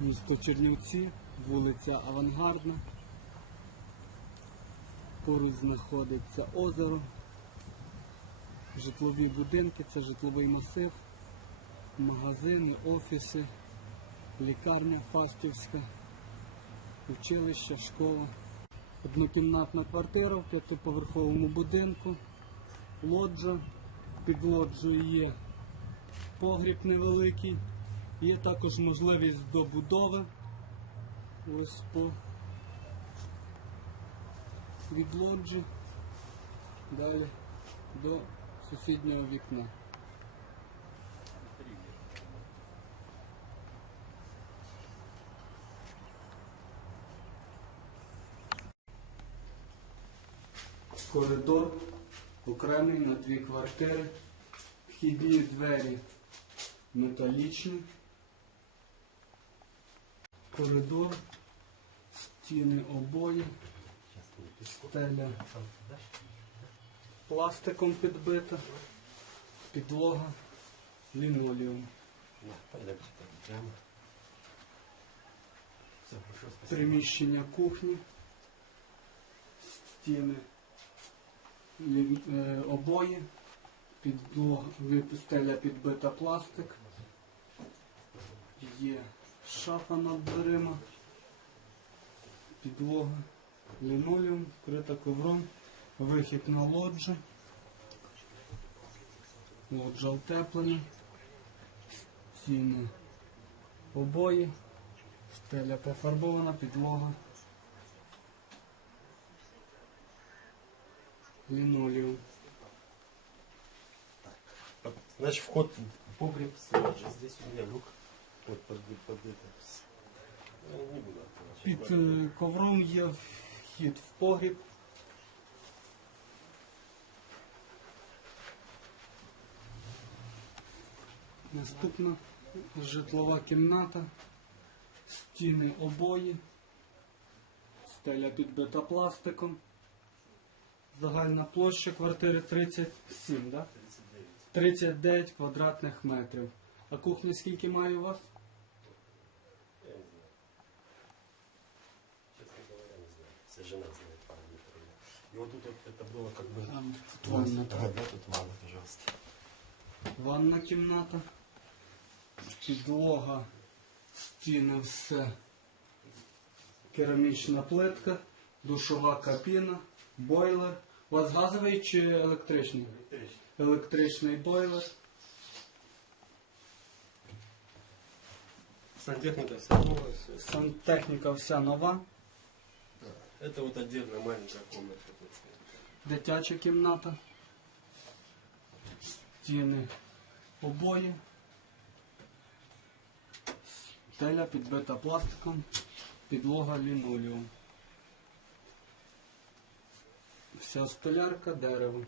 Місто Чернівці, вулиця Авангардна. Поруч знаходиться озеро, житлові будинки, це житловий масив, магазини, офіси, лікарня Фастівська, училище, школа. Однокімнатна квартира в п'ятиповерховому будинку, лоджа, під лоджею є погріб невеликий, є також можливість добудови. Ось по від лоджі далі до сусіднього вікна. Коридор окремий на дві квартири. Вхідні двері металічні. Коридор, стіни обої, стеля пластиком підбита, підлога, лінолеум. Приміщення кухні, стіни, е, обої, підлога, стеля підбита пластик, є шафа над дверима, підлога, лінолеум, вкрита ковром, вихід на лоджі, лоджа утеплена, стіни. Обої, стеля пофарбована, підлога, лінолеум. Значит, вход в погреб. Здесь у меня люк. Під е, ковром є вхід в погріб. Наступна житлова кімната, стіни обої, стеля підбита пластиком. Загальна площа квартири 37, да? 39 квадратних метрів. А кухня скільки має у вас? не знаю. Вся жена знает параметры. И вот тут вот это было как бы... Там тут ванна. Ага, да, тут ванна, пожалуйста. Ванна кімната, підлога, стіни, все. Керамічна плитка, душова кабіна, бойлер. У вас газовий чи електричний? Электричество. Електричний бойлер. Сантехника вся новая, все. Сантехніка вся нова. Это вот отдельная маленькая комната. Дитяча кімната. Стіни обої. Стеля підбита пластиком. Підлога лінолеум. Вся столярка дерево.